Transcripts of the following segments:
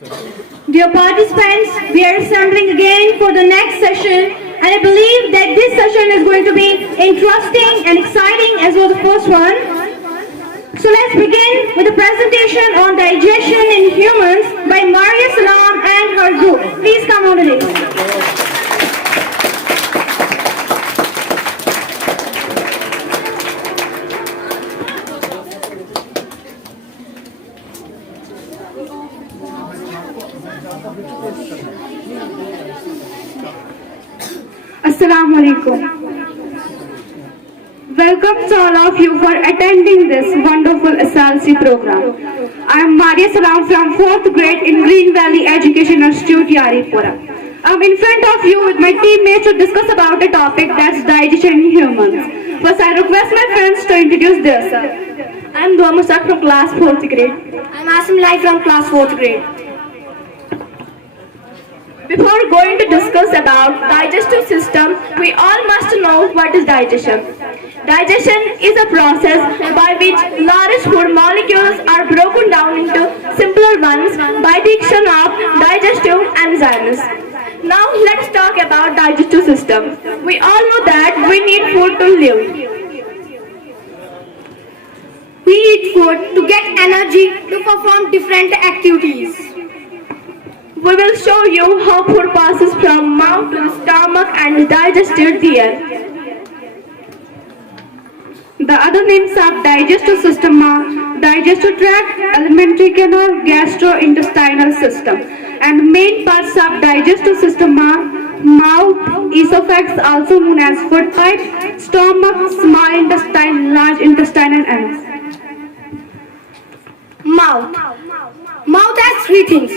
Dear participants, we are assembling again for the next session, and I believe that this session is going to be interesting and exciting as well the first one. So let's begin with a presentation on digestion in humans by Maria Salam and her group. Please come on today. Assalamu alaikum. Welcome to all of you for attending this wonderful SLC program. I am Maria Salam from 4th grade in Green Valley Education Institute, Yaripura. I'm in front of you with my teammates to discuss about a topic that's digestion in humans. First, I request my friends to introduce themselves. I'm Dua Musaq from class 4th grade. I'm Asim Lai from class 4th grade. Before going to discuss about digestive system, we all must know what is digestion. Digestion is a process by which large food molecules are broken down into simpler ones by the action of digestive enzymes. Now let's talk about digestive system. We all know that we need food to live. We eat food to get energy to perform different activities. We will show you how food passes from mouth to the stomach and is digested there. The other names of digestive system are digestive tract, alimentary canal, gastrointestinal system. And main parts of digestive system are mouth, esophagus also known as food pipe, stomach, small intestine, large intestine and anus. Mouth. Mouth has three things.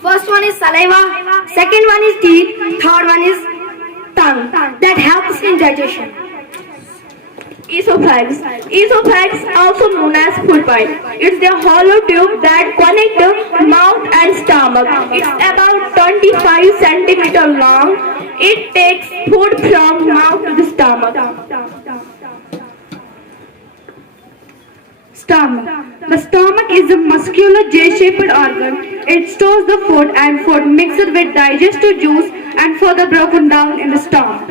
First one is saliva, second one is teeth, third one is tongue that helps in digestion. Esophagus. Esophagus also known as food pipe. It's the hollow tube that connects the mouth and stomach. It's about 25 centimeter long. It takes food from mouth to the stomach. Stomach. The stomach is a muscular J-shaped organ. It stores the food and food mixed with digestive juice and further broken down in the stomach.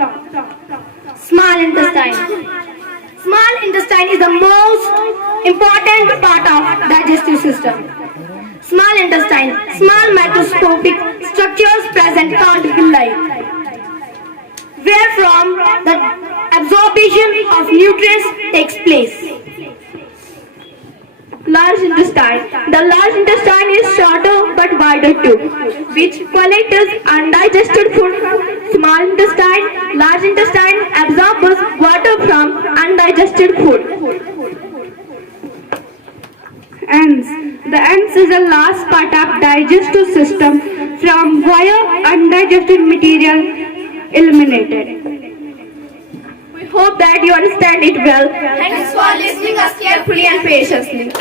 Small intestine. Small intestine is the most important part of digestive system. Small intestine, small microscopic structures present counterfeit life, wherefrom the absorption of nutrients takes place. Large intestine. The large intestine is shorter but wider tube, which collects undigested food from small intestine. Large intestine absorbs water from undigested food. Ends. The ends is the last part of digestive system from where undigested material eliminated. We hope that you understand it well. Thanks for listening us carefully and patiently.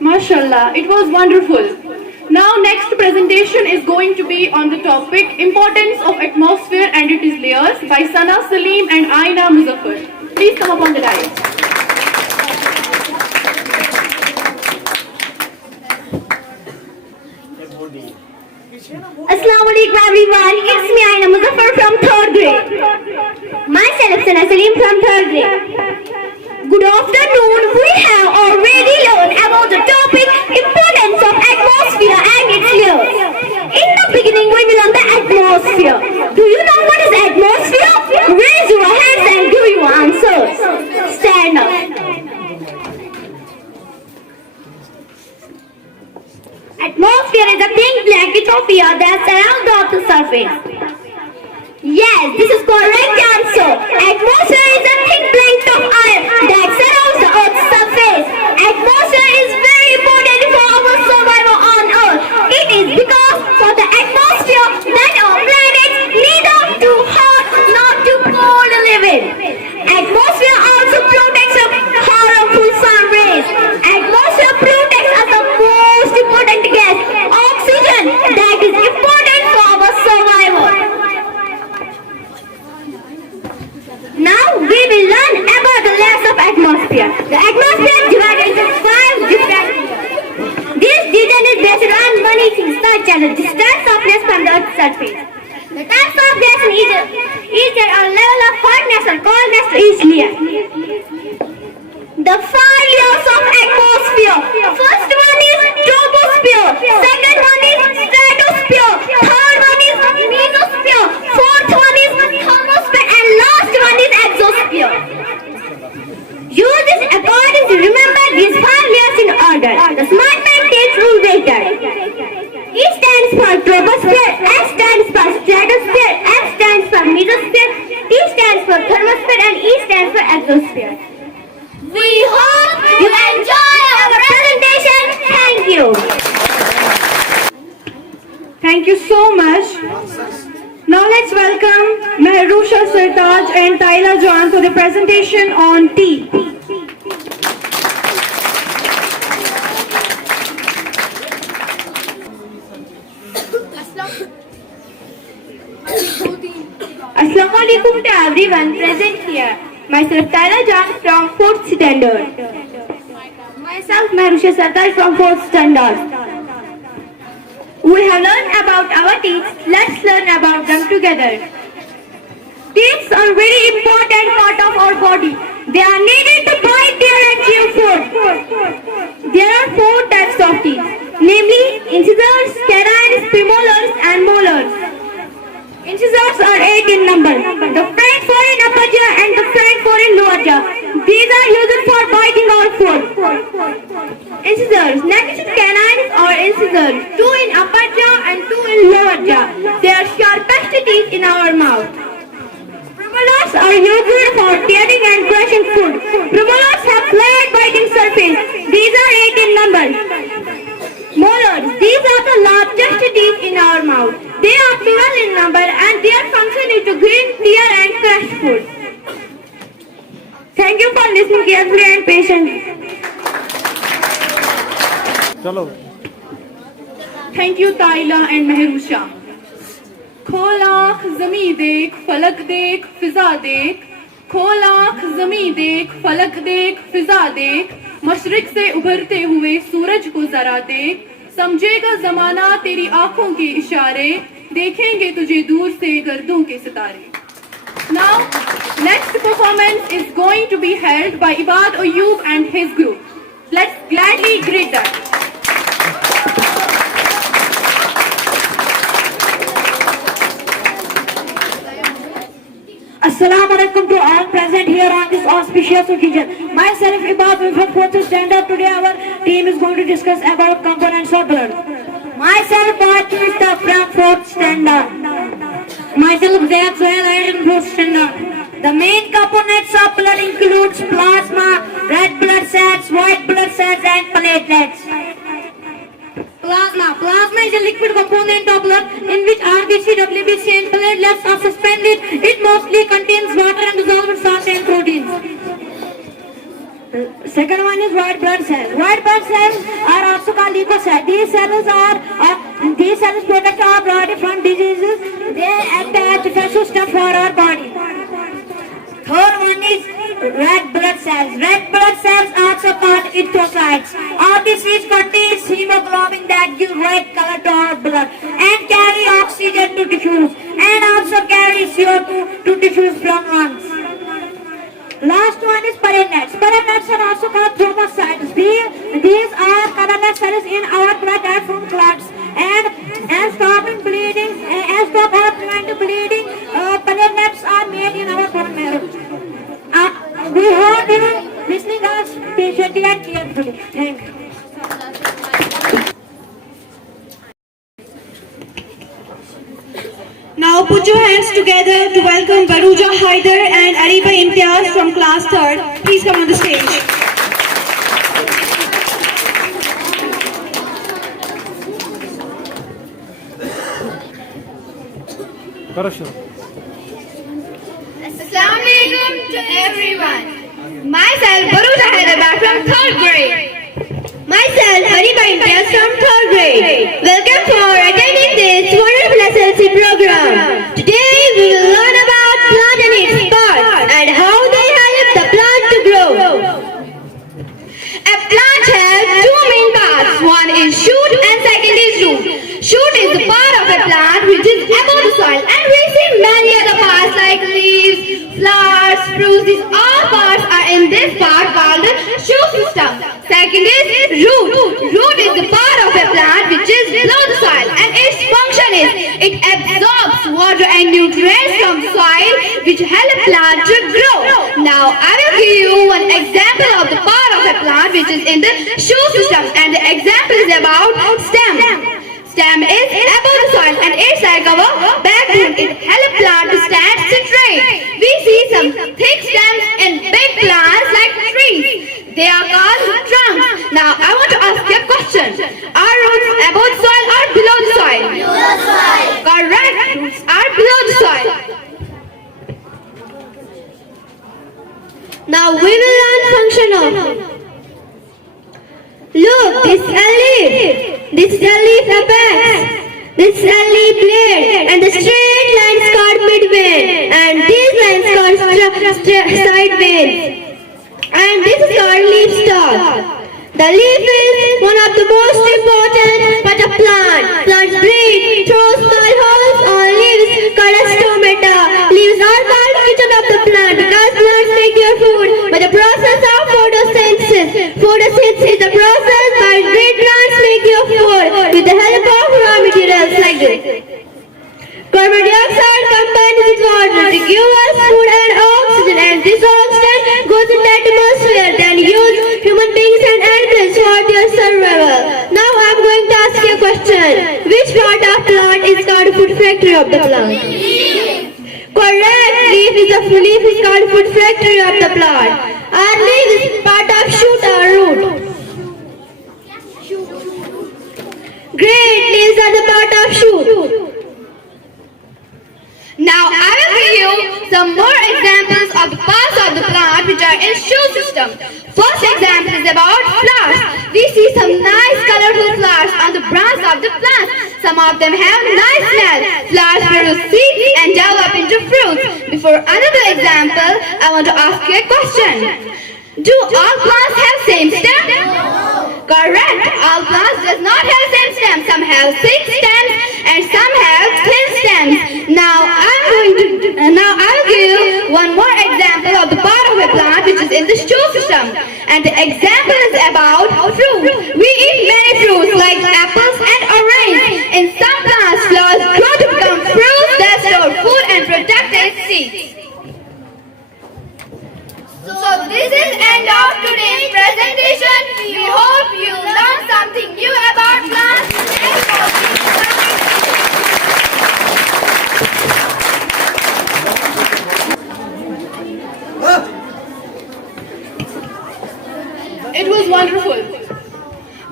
Mashallah, it was wonderful. Now next presentation is going to be on the topic Importance of Atmosphere and Its Layers by Sana Salim and Aina Muzaffar. Please come up on the dais. Assalamu alaikum everyone, it's me Aina Muzaffar from 3rd grade. Myself Sana Salim from 3rd grade. Good afternoon, we have already learned about the topic Importance of Atmosphere and its layers. In the beginning we will learn the atmosphere. Do you know what is atmosphere? Raise your hands and give your answers. Stand up. Atmosphere is a thin blanket of air that surrounds the Earth's surface. Yes, this is correct answer. Atmosphere is a thin blanket of air that surrounds the Earth's surface. Atmosphere is very important for our survival on Earth. It is because for the atmosphere that our planet neither too hot nor too cold to live in. Atmosphere also protects us from harmful sun rays. Atmosphere protects us the most important gas, oxygen, that is important for our survival. atmosphere. The atmosphere is divided into 5 different. This division is based on many things such as the distance of gas from the Earth's surface. The types of gas in each are level of hotness or coldness to each layer. The 5 layers of atmosphere. First one is troposphere. Second one is stratosphere. Third one is mesosphere. Fourth one is thermosphere, and last one is exosphere. Use this according to remember these 5 layers in order. The smart man takes rule later. E stands for troposphere, S stands for stratosphere, M stands for mesosphere, T stands for thermosphere, and E stands for exosphere. We hope you enjoy our presentation. Thank you. Thank you so much. Now let's welcome Mehrusha Sartaj and Tyla John to the presentation on tea. Assalamu alaikum to everyone present here. Myself Tyla John from 4th standard. Myself Mehrusha Sartaj from 4th standard. We have learned about our teeth. Let's learn about them together. Teeth are very important part of our body. They are needed to bite, tear and chew food. There are 4 types of teeth, namely incisors, canines, premolars and molars. Incisors are 8 in number. The front 4 in upper jaw and the front 4 in lower jaw. These are used for biting our food. Incisors. Next is canines or incisors. 2 in upper jaw and 2 in lower jaw. They are sharpest teeth in our mouth. Premolars are used for tearing and crushing food. Premolars have flat biting surface. These are 8 in number. Molars. These are the largest teeth in our mouth. They are 12 in number and their function is to grind, tear and crush food. Thank you for listening carefully and patiently. चलो Thank you Tyla and Mehrusha. खोल आँख ज़मीं देख, फलक देख, फिजा देख. खोल आँख ज़मीं देख, फलक देख, फिजा देख. मशरिक से उभरते हुए सूरज को जरा देख. समझेगा जमाना तेरी आंखों के इशारे. देखेंगे तुझे दूर से गर्दों के सितारे. Now, next performance is going to be held by Ibad Ayyub and his group. Let's gladly greet them. Assalamu alaikum to all present here on this auspicious occasion. Myself Ibad from 4th standard. Today our team is going to discuss about components of blood. Myself Batista from 4th standard. Myself Zayed Zohail in 4th standard. The main components of blood includes plasma, red blood cells, white blood cells and platelets. Plasma is a liquid component of blood in which RBC, WBC and platelets are suspended. It mostly contains water and dissolved salt and proteins. Second one is white blood cells. White blood cells are also called leukocytes. These cells protect our body from diseases. They act as defensive stuff for our body. Third one is red blood cells. Red blood cells also called erythrocytes. RBCs contains hemoglobin that gives red color to our blood and carry oxygen to tissues and also carry CO2 to tissues from lungs. Last one is parenets. Parenets are also called thrombocytes. These are colorless cells in our blood that form clots and stop bleeding and stop or prevent bleeding. Parenets are made in our bone marrow. We hope you are listening us patiently and carefully. Thank you. Now put your hands together to welcome Baruja Haider and Ariba Imtiaz from class 3rd. Please come on the stage. करो शुरू. Assalamu alaikum to everyone. Myself Baruja Haider back from 3rd grade. Myself Ariba Imtiaz from 3rd grade. Welcome for attending this wonderful SLC program. Today we will learn about blood and its parts and how they help the blood to grow. flowers, fruits, these all parts are in this part called the shoot system. Second is root. Root is the part of a plant which is below the soil, and its function is it absorbs water and nutrients from soil which help a plant to grow. Now I will give you one example of the part of a plant which is in the shoot system, and the example is about stem. Stem is above the soil and it's like our backbone. It helps plant to stand straight. We see some thick stems in big plants like trees. They are called trunks. Now I want to ask you a question. Are roots above the soil or below the soil? Below the soil. Correct. Roots are below the soil. Now we will learn function of. Look, this is a leaf. This is a leaf apex. This is a leaf blade, and the straight lines called midvein, and these lines called side veins. And this is called leaf stalk. The leaf is one of the most important part of plant. Plants breathe through small holes on leaves called as stomata. Leaves are called kitchen of the plant because plants make their food by the process of photosynthesis. Photosynthesis is the process by which plants make their food with the help of raw materials like this. Carbon dioxide combines with water to give us food and oxygen, and this oxygen goes in the atmosphere, then use human beings and animals for their survival. Now I am going to ask you a question. Which part of plant is called food factory of the plant? Correct. Leaf is called food factory of the plant. Our leaf is part of shoot or root. Great. Leaves are the part of shoot. Now I will give you some more examples of the parts of the plant which are in shoot system. First example is about flowers. We see some nice colorful flowers on the branch of the plant. Some of them have nice smell. Flowers produce seeds and develop into fruits. Before another example, I want to ask you a question. Do all plants have same stem? Correct. All plants does not have same stem. Some have thick stems and some have thin stems. Now I will give you one more example of the part of a plant which is in the shoot system. And the example is about fruit. We eat many fruits like apples and oranges. In some plants, flowers grow to become fruits that store food and protect its seeds. So this is end of today's presentation. We hope you learned something new about plants. It was wonderful.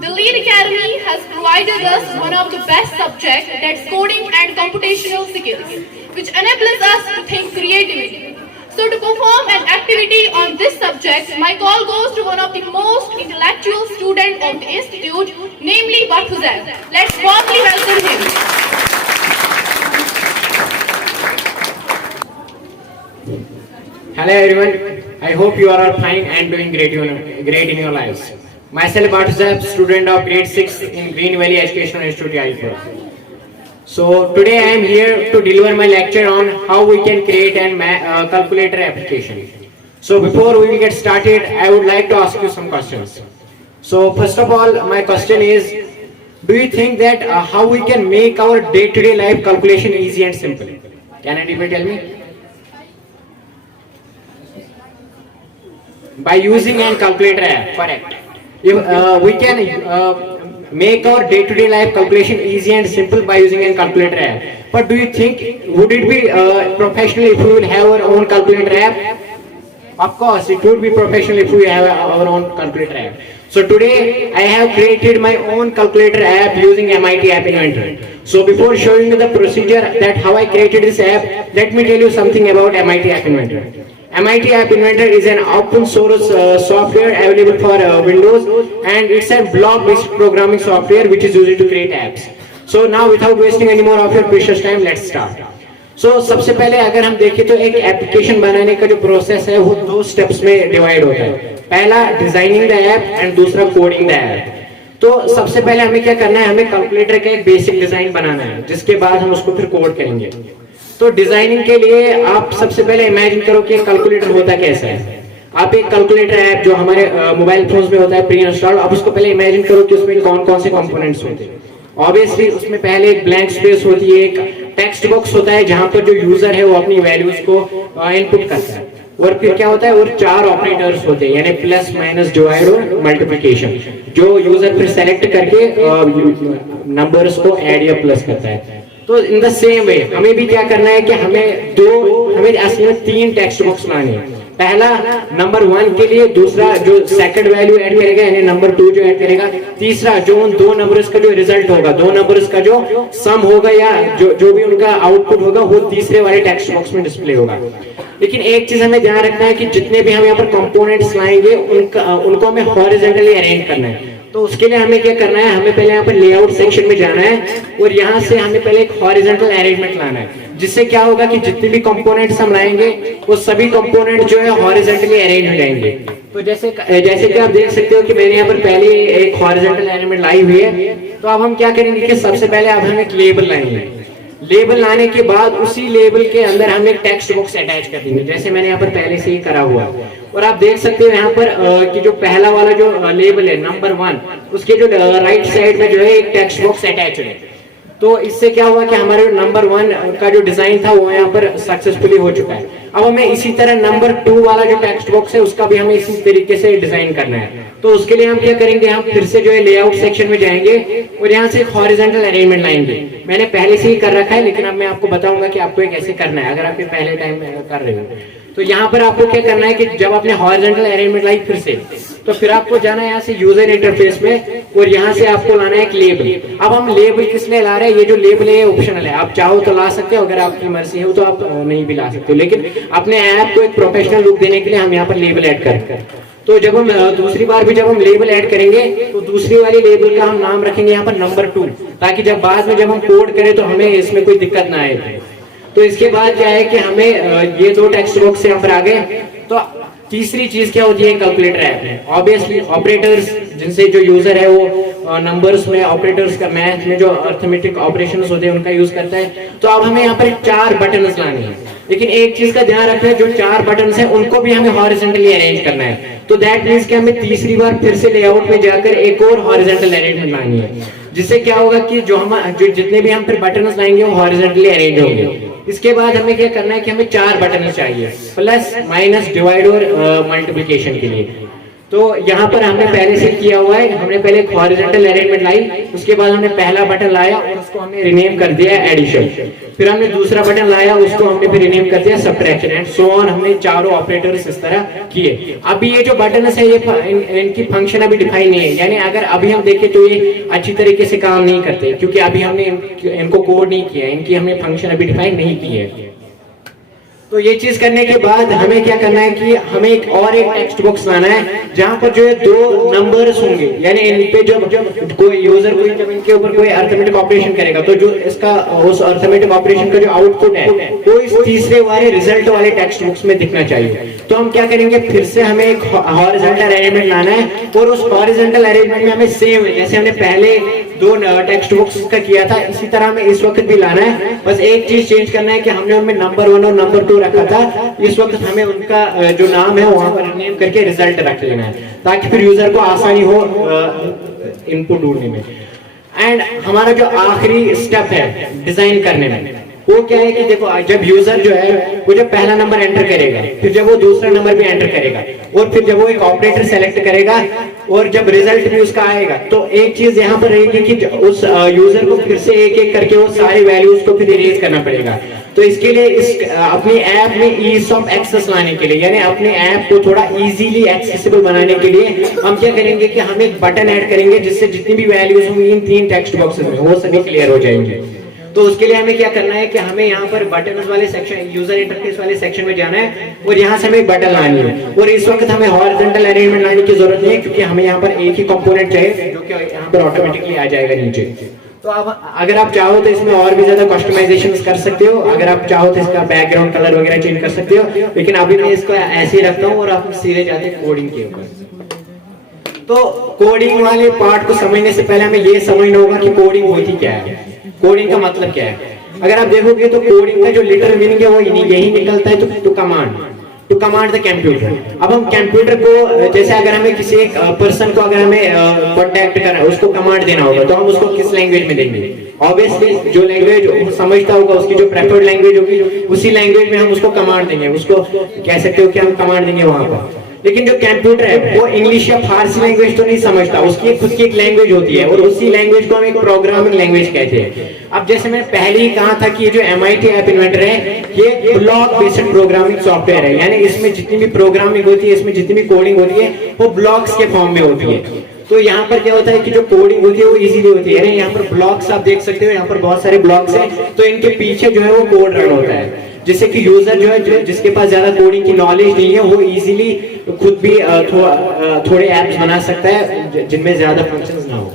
The Lead Academy has provided us one of the best subjects, that's coding and computational skills, which enables us to think creatively. So to perform an activity on this subject, my call goes to one of the most intellectual students of the institute, namely Barthuzaib. Let's warmly welcome him. Hello everyone, I hope you are all fine and doing great in your lives. Myself Barthuzaib, student of grade 6 in Green Valley Educational Institute, Alipur. So today I am here to deliver my lecture on how we can create a calculator application. So before we will get started, I would like to ask you some questions. So first of all, my question is, do you think that how we can make our day-to-day life calculation easy and simple? Can anybody tell me? By using a calculator app, correct. If, we can make our day-to-day life calculation easy and simple by using a calculator app. But do you think, would it be professional if we will have our own calculator app? Of course, it would be professional if we have our own calculator app. So today, I have created my own calculator app using MIT App Inventor. So before showing you the procedure that how I created this app, let me tell you something about MIT App Inventor. MIT App Inventor is an open source software available for Windows, and it's a block-based programming software which is used to create apps. So now without wasting any more of your precious time, let's start. So सबसे पहले अगर हम देखें तो एक एप्लीकेशन बनाने का जो प्रोसेस है वो दो स्टेप्स में डिवाइड होता है. पहला डिजाइनिंग द ऐप एंड दूसरा कोडिंग द ऐप. तो सबसे पहले हमें क्या करना है, हमें कैलकुलेटर का एक बेसिक डिजाइन बनाना है, जिसके बाद हम उसको फिर कोड करेंगे. तो डिजाइनिंग के लिए आप सबसे पहले इमेजिन करो कि कैलकुलेटर होता कैसा है। आप एक कैलकुलेटर ऐप जो हमारे मोबाइल फोन्स में होता है प्री इंस्टॉल, आप उसको पहले इमेजिन करो कि उसमें कौन कौन से कंपोनेंट्स होते हैं। ऑब्वियसली उसमें पहले एक ब्लैंक स्पेस होती है, एक टेक्स्ट बॉक्स होता है जहां पर जो यूजर है वो अपनी वैल्यूज को इनपुट करता है, और फिर क्या होता है, और 4 ऑपरेटर्स होते हैं, यानी प्लस माइनस डिवाइड और मल्टीप्लिकेशन, जो यूजर फिर सेलेक्ट करके नंबर्स को ऐड या प्लस करता है। तो इन द सेम वे हमें भी क्या करना है कि हमें असल में 3 टेक्स्ट बॉक्स लाने हैं। पहला नंबर 1 के लिए, दूसरा जो सेकंड वैल्यू ऐड करेगा यानी नंबर 2 जो ऐड करेगा, तीसरा जो उन 2 नंबर्स का जो रिजल्ट होगा, 2 नंबर्स का जो सम होगा या जो भी उनका आउटपुट होगा वो तीसरे वाले टेक्स्ट बॉक्स में डिस्प्ले होगा। लेकिन एक चीज हमें ध्यान रखना है कि जितने भी हम यहाँ पर कंपोनेंट्स लाएंगे उनको हमें हॉरिजॉन्टली अरेंज करना है। तो उसके लिए हमें क्या करना है, हमें पहले यहाँ पर लेआउट सेक्शन में जाना है और यहाँ से हमें पहले एक हॉरिजॉन्टल अरेंजमेंट लाना है, जिससे क्या होगा कि जितने भी कंपोनेंट्स हम लाएंगे वो सभी कंपोनेंट जो है हॉरिजॉन्टली अरेंज हो जाएंगे। तो जैसे कि आप देख सकते हो कि मैंने यहाँ पर पहले एक हॉरिजॉन्टल अरेंजमेंट लाई हुई है। तो अब हम क्या करेंगे कि सबसे पहले अब हम एक लेबल लाएंगे। लेबल लाने के बाद उसी लेबल के अंदर हम एक टेक्स्ट बॉक्स अटैच कर देंगे, जैसे मैंने यहाँ पर पहले से ही करा हुआ है। और आप देख सकते हो यहाँ पर कि जो पहला वाला जो लेबल है नंबर 1, उसके जो राइट साइड में जो है एक टेक्स्ट बॉक्स अटैच है। तो इससे क्या हुआ कि हमारे नंबर 1 का जो डिजाइन था वो यहाँ पर सक्सेसफुली हो चुका है। अब हमें इसी तरह नंबर 2 वाला जो टेक्स्ट बॉक्स है उसका भी हमें इसी तरीके से डिजाइन करना है। तो उसके लिए हम क्या करेंगे, हम फिर से जो है लेआउट सेक्शन में जाएंगे और यहाँ से एक हॉरिजॉन्टल अरेंजमेंट लाएंगे। मैंने पहले से ही कर रखा है, लेकिन अब मैं आपको बताऊंगा कि आपको कैसे करना है अगर आप ये पहले टाइम कर रहे हो। तो यहाँ पर आपको क्या करना है कि जब आपने हॉरिजॉन्टल अरेंजमेंट लाई फिर से, तो फिर आपको जाना है यहाँ से यूजर इंटरफेस में और यहाँ से आपको लाना है एक लेबल। अब हम लेबल किस लिए ला रहे हैं, ये जो लेबल है ऑप्शनल है, आप चाहो तो ला सकते हो, अगर आपकी मर्जी हो तो आप नहीं भी ला सकते हो, लेकिन अपने ऐप को एक प्रोफेशनल लुक देने के लिए हम यहाँ पर लेबल ऐड करते हैं। तो जब हम दूसरी बार भी जब हम लेबल ऐड करेंगे तो दूसरी वाली लेबल का हम नाम रखेंगे यहाँ पर नंबर 2, ताकि जब बाद में जब हम कोड करें तो हमें इसमें कोई दिक्कत ना आए। तो इसके बाद क्या है कि हमें ये 2 टेक्स्ट बॉक्स से हम पर आ गए। तो तीसरी चीज क्या होती है कैलकुलेटर ऐप में, ऑब्वियसली ऑपरेटर्स, जिनसे जो यूजर है वो नंबर्स में ऑपरेटर्स का मैथ में जो अर्थमेटिक ऑपरेशंस होते हैं उनका यूज करता है। तो अब हमें यहाँ पर 4 बटन्स लाने हैं, लेकिन एक चीज का ध्यान रखना है, जो 4 बटन्स हैं उनको भी हमें हॉरिजॉन्टली अरेंज करना है। तो दैट मींस कि हमें तीसरी बार फिर से लेआउट में जाकर एक और हॉरिजॉन्टल अरेंजमेंट लानी है, जिससे क्या होगा कि जो जितने भी हम फिर बटन्स लाएंगे वो हॉरिजॉन्टली अरेंज होंगे। इसके बाद हमें क्या करना है कि हमें 4 बटन चाहिए, प्लस माइनस डिवाइड और मल्टीप्लिकेशन के लिए। तो यहाँ पर हमने पहले से किया हुआ है, हमने पहले एक हॉरिजॉन्टल अरेंजमेंट लाई, उसके बाद हमने पहला बटन लाया और उसको हमने रिनेम कर दिया एडिशन, फिर हमने दूसरा बटन लाया उसको हमने फिर रिनेम कर दिया सब्ट्रैक्शन एंड सो ऑन। हमने चारों ऑपरेटर्स इस तरह किए। अभी ये जो बटन है ये इनकी फंक्शन अभी डिफाइन नहीं है, यानी अगर अभी हम देखें तो ये अच्छी तरीके से काम नहीं करते, क्योंकि अभी हमने इनको कोड नहीं किया, इनकी हमने फंक्शन अभी डिफाइन नहीं की है। तो ये चीज करने के बाद हमें क्या करना है कि हमें एक टेक्स्ट बॉक्स लाना है जहां पर जो है 2 नंबर्स होंगे, यानी इन पे जब कोई यूजर कोई जब इनके ऊपर कोई अर्थमेटिक ऑपरेशन करेगा तो जो इसका उस अर्थमेटिक ऑपरेशन का जो आउटपुट है वो इस तीसरे वाले रिजल्ट वाले टेक्स्ट बॉक्स में दिखना चाहिए। तो हम क्या करेंगे, फिर से हमें एक हॉरिजॉन्टल अरेंजमेंट लाना है और उस हॉरिजॉन्टल अरेंजमेंट में हमें सेम जैसे हमने पहले 2 टेक्स्ट बॉक्स का किया था इसी तरह हमें इस वक्त भी लाना है। बस एक चीज चेंज करना है कि हमने उनमें नंबर 1 और नंबर 2 रखा था, इस वक्त हमें उनका जो नाम है वहां पर नेम करके रिजल्ट रख लेना है, ताकि फिर यूजर को आसानी हो इनपुट ढूंढने में। एंड हमारा जो आखिरी स्टेप है डिजाइन करने में वो क्या है कि देखो, जब यूजर जो है वो जब पहला नंबर एंटर करेगा, फिर जब वो दूसरा नंबर भी एंटर करेगा और फिर जब वो एक ऑपरेटर सेलेक्ट करेगा और जब रिजल्ट भी उसका आएगा, तो एक चीज यहाँ पर रहेगी कि उस यूजर को फिर से एक एक करके वो सारी वैल्यूज को फिर इरेज करना पड़ेगा। तो इसके लिए अपनी ऐप में ईज ऑफ एक्सेस लाने के लिए, यानी अपने ऐप को थोड़ा इजीली एक्सेसिबल बनाने के लिए हम क्या करेंगे कि हम एक बटन ऐड करेंगे, जिससे जितनी भी वैल्यूज होंगी इन 3 टेक्स्ट बॉक्सेस में वो सभी क्लियर हो जाएंगे। तो उसके लिए हमें क्या करना है कि हमें यहाँ पर बटन वाले सेक्शन, यूजर इंटरफेस वाले सेक्शन में जाना है और यहाँ से हमें बटन लानी है। और इस वक्त हमें हॉरिजॉन्टल अरेंजमेंट लाने की जरूरत नहीं है, क्योंकि हमें यहाँ पर एक ही कंपोनेंट चाहिए जो कि यहाँ पर ऑटोमेटिकली आ जाएगा नीचे। तो अब अगर आप चाहो तो इसमें और भी ज्यादा कस्टमाइजेशन कर सकते हो, अगर आप चाहो तो इसका बैकग्राउंड कलर वगैरह चेंज कर सकते हो, लेकिन अभी मैं इसको ऐसे ही रखता हूँ और आप सीधे जाते हैं कोडिंग के ऊपर। तो कोडिंग वाले पार्ट को समझने से पहले हमें ये समझना होगा कि कोडिंग होती क्या है, कोडिंग का मतलब क्या है। अगर आप देखोगे तो कोडिंग का जो लिटरल मीनिंग है वो यही निकलता है, टू कमांड द कंप्यूटर। अब हम कंप्यूटर को, जैसे अगर हमें किसी एक पर्सन को अगर हमें कॉन्टैक्ट करना है, उसको कमांड देना होगा, तो हम उसको किस लैंग्वेज में देंगे? ऑब्वियसली जो लैंग्वेज समझता होगा, उसकी जो प्रेफर्ड लैंग्वेज होगी, उसी लैंग्वेज में हम उसको कमांड देंगे, उसको कह सकते हो कि हम कमांड देंगे वहां पर। लेकिन जो कंप्यूटर है वो इंग्लिश या फारसी लैंग्वेज तो नहीं समझता, उसकी खुद की एक लैंग्वेज होती है और उसी लैंग्वेज को हम एक प्रोग्रामिंग लैंग्वेज कहते हैं। अब जैसे मैंने पहले ही कहा था कि ये जो MIT ऐप इन्वेंटर है, ये ब्लॉक बेस्ड प्रोग्रामिंग सॉफ्टवेयर है, यानी इसमें जितनी भी प्रोग्रामिंग होती है, इसमें जितनी भी कोडिंग होती है, वो ब्लॉक्स के फॉर्म में होती है। तो यहाँ पर क्या होता है कि जो कोडिंग होती है वो इजीली होती है। यहाँ पर ब्लॉक्स आप देख सकते हो, यहाँ पर बहुत सारे ब्लॉक्स हैं, तो इनके पीछे जो है वो कोड रन होता है, जिससे कि यूजर जो है, जिसके पास ज्यादा कोडिंग की नॉलेज नहीं है, वो इजीली खुद भी थोड़े एप्स बना सकता है जिनमें ज्यादा फंक्शंस ना हो।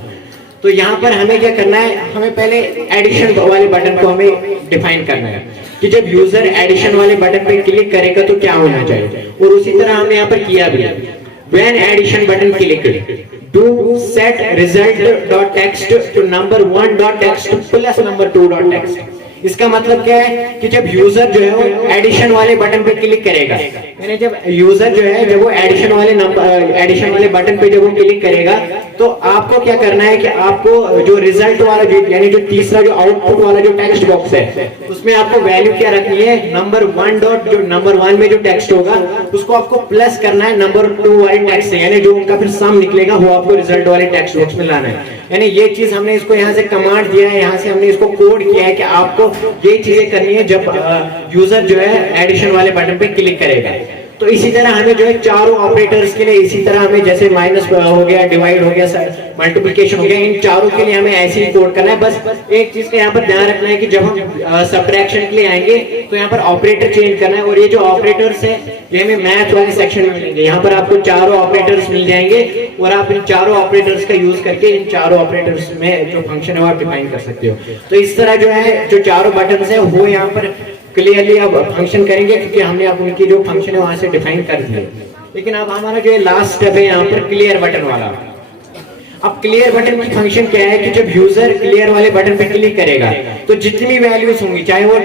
तो यहाँ पर हमें क्या करना है, हमें पहले एडिशन वाले बटन को हमें डिफाइन करना है कि जब यूजर एडिशन वाले बटन पे क्लिक करेगा तो क्या होना चाहिए, और उसी तरह हमने यहाँ पर किया भी। When addition button clicked, do set result.text to number 1.text plus number 2.text। इसका मतलब क्या है कि जब यूजर जो है वो एडिशन वाले बटन पे क्लिक करेगा, यानी जब यूजर जो है जब वो एडिशन वाले बटन पे जब वो क्लिक करेगा, तो आपको क्या करना है कि आपको जो रिजल्ट वाला यानी जो तीसरा जो आउटपुट वाला जो टेक्स्ट बॉक्स है, उसमें आपको वैल्यू क्या रखनी है, नंबर 1 में जो टेक्स्ट होगा उसको आपको प्लस करना है नंबर 2 वाले टेक्स्ट से, यानी जो उनका फिर सम निकलेगा वो आपको रिजल्ट वाले टेक्स्ट बॉक्स में लाना है। यानी ये चीज हमने इसको यहाँ से कमांड दिया है, यहाँ से हमने इसको कोड किया है कि आपको ये चीजें करनी है जब यूजर जो है एडिशन वाले बटन पे क्लिक करेगा। तो इसी तरह हमें जो है चारों ऑपरेटर्स के लिए इसी तरह हमें, जैसे माइनस हो गया, डिवाइड हो गया, मल्टीप्लिकेशन हो गया, इन चारों के लिए हमें ऐसे ही कोड करना है। बस एक चीज का यहाँ पर ध्यान रखना है कि जब हम सब्ट्रैक्शन के लिए आएंगे तो यहाँ पर ऑपरेटर चेंज करना है, और ये जो ऑपरेटर्स है ये हमें मैथ वाले सेक्शन में मिलेंगे। यहाँ पर आपको चारों ऑपरेटर्स मिल जाएंगे और आप इन चारों ऑपरेटर्स का यूज करके इन चारों ऑपरेटर्स में जो फंक्शन है वो आप डिफाइन कर सकते हो। तो इस तरह जो है जो चारों बटन है वो यहाँ पर क्लियरली अब फंक्शन करेंगे, क्योंकि हमने अब उनकी जो फंक्शन है वहां से डिफाइन कर दिए। लेकिन अब हमारा जो लास्ट स्टेप है यहाँ पर क्लियर बटन वाला। अब क्लियर बटन की फंक्शन क्या है कि जब यूजर क्लियर वाले बटन पे क्लिक करेगा तो जितनी वैल्यूज होंगी, चाहे वो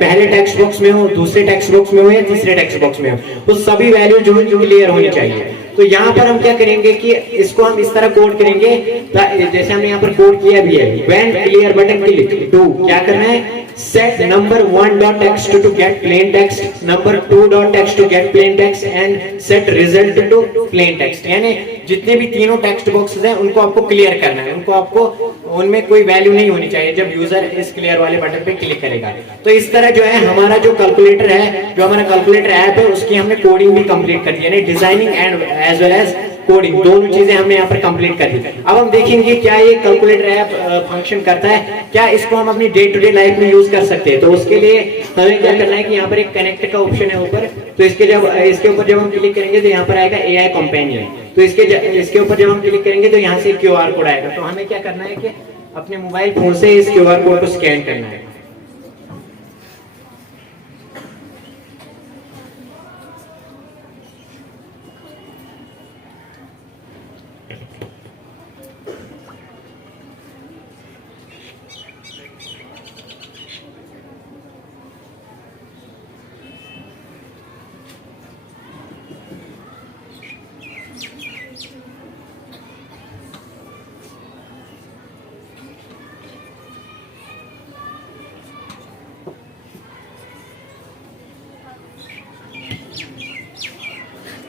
पहले टेक्स्ट बॉक्स में हो, दूसरे टेक्स्ट बॉक्स में हो या तीसरे टेक्स्ट बॉक्स में हो, वो सभी वैल्यू जो क्लियर होनी चाहिए। तो यहाँ पर हम क्या करेंगे कि इसको हम इस तरह कोड करेंगे, जैसे हमने यहाँ पर कोड किया भी है, व्हेन क्लियर बटन क्लिक टू क्या करना है, set number 1.text to get plain text, number 2.text to get plain text and set result to plain text। यानी जितने भी तीनों टेक्स्ट बॉक्सेस हैं उनको आपको क्लियर करना है, उनको आपको उनमें कोई वैल्यू नहीं होनी चाहिए जब यूजर इस क्लियर वाले बटन पे क्लिक करेगा। तो इस तरह जो है हमारा जो कैलकुलेटर है, जो हमारा कैलकुलेटर ऐप है, उसकी हमने कोडिंग भी कंप्लीट कर दी, यानी designing and as well as coding, दोनों चीजें हमने यहाँ पर कंप्लीट कर दी। अब हम देखेंगे क्या ये कैलकुलेटर ऐप फंक्शन करता है, क्या इसको हम अपनी डे टू डे लाइफ में यूज कर सकते हैं। तो उसके लिए हमें क्या करना है कि यहाँ पर एक कनेक्ट का ऑप्शन है ऊपर, तो इसके ऊपर जब हम क्लिक करेंगे तो यहाँ पर आएगा AI कंपेनियन। तो इसके ऊपर जब हम क्लिक करेंगे तो यहाँ से QR कोड आएगा। तो हमें क्या करना है कि अपने मोबाइल फोन से इस QR कोड को स्कैन करना है।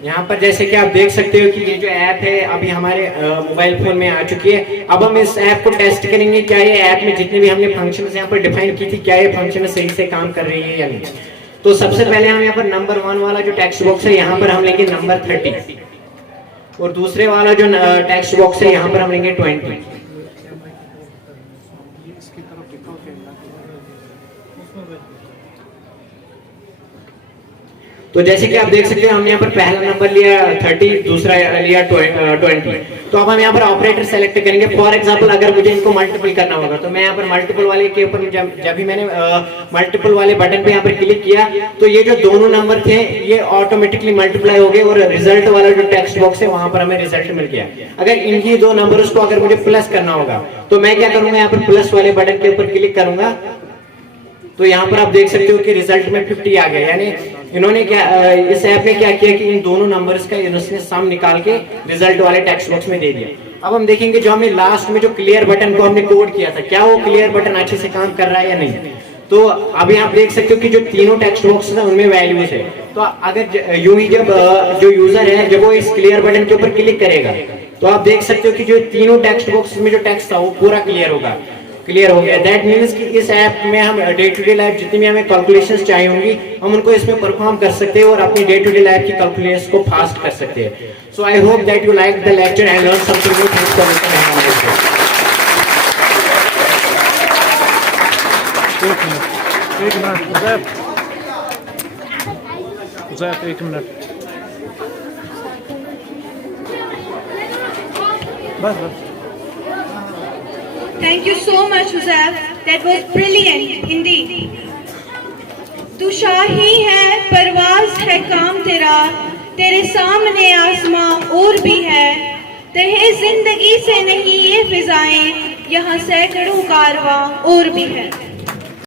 यहाँ पर जैसे कि आप देख सकते हो कि ये जो ऐप है अभी हमारे मोबाइल फोन में आ चुकी है। अब हम इस ऐप को टेस्ट करेंगे, क्या ये ऐप में जितने भी हमने फंक्शन यहाँ पर डिफाइन की थी, क्या ये फंक्शन सही से काम कर रही है या नहीं। तो सबसे पहले हम यहाँ पर नंबर 1 वाला जो टेक्स्ट बॉक्स है यहाँ पर हम लेंगे नंबर 30, और दूसरे वाला जो टेक्स्ट बॉक्स है यहाँ पर हम लेंगे 20। तो जैसे कि आप देख सकते हैं हमने यहाँ पर पहला नंबर लिया 30, दूसरा लिया 20। तो अब हम यहाँ पर ऑपरेटर सेलेक्ट करेंगे। फॉर एग्जांपल अगर मुझे इनको मल्टीपल करना होगा तो मैं यहाँ पर मल्टीपल वाले के ऊपर जब भी मैंने मल्टीपल वाले बटन पे यहाँ पर क्लिक किया तो ये जो दोनों नंबर थे ये ऑटोमेटिकली मल्टीप्लाई हो गए, और रिजल्ट वाला जो टेक्स्ट बॉक्स है वहां पर हमें रिजल्ट मिल गया। अगर इनकी दो नंबर्स को अगर मुझे प्लस करना होगा तो मैं क्या करूंगा, यहाँ पर प्लस वाले बटन के ऊपर क्लिक करूंगा तो यहाँ पर आप देख सकते हो कि रिजल्ट में 50 आ गया, यानी इन्होंने क्या इस ऐप ने क्या किया कि इन दोनों नंबर्स का इन्होंने सम निकाल के रिजल्ट वाले टेक्स्ट बॉक्स में दे दिया। अब हम देखेंगे जो हमने लास्ट में जो क्लियर बटन को हमने कोड किया था, क्या वो क्लियर बटन अच्छे से काम कर रहा है या नहीं। तो अभी आप देख सकते हो कि जो तीनों टेक्स्ट बॉक्स है उनमें वैल्यूज है। तो अगर यूं ही जब जो यूजर है जब वो इस क्लियर बटन के ऊपर क्लिक करेगा तो आप देख सकते हो कि जो तीनों टेक्स्ट बॉक्स में जो टेक्स्ट था वो पूरा क्लियर होगा, क्लियर हो गया। दैट मीन्स कि इस ऐप में हम डे टू डे लाइफ जितनी भी हमें कैलकुलेशंस चाहिए होंगी हम उनको इसमें परफॉर्म कर सकते हैं और अपनी डे टू डे लाइफ की कैलकुलेशंस को फास्ट कर सकते हैं। So I hope that you like the lecture and learn something new. Thanks for listening. एक मिनट उज़ैफ, एक मिनट बस। Thank you so much, Huzaif. That was brilliant indeed. तू शाही है, परवाज है काम तेरा, तेरे सामने आसमां और भी है। तहे जिंदगी से नहीं ये फिजाएं, यहाँ सैकड़ों कारवां और भी है।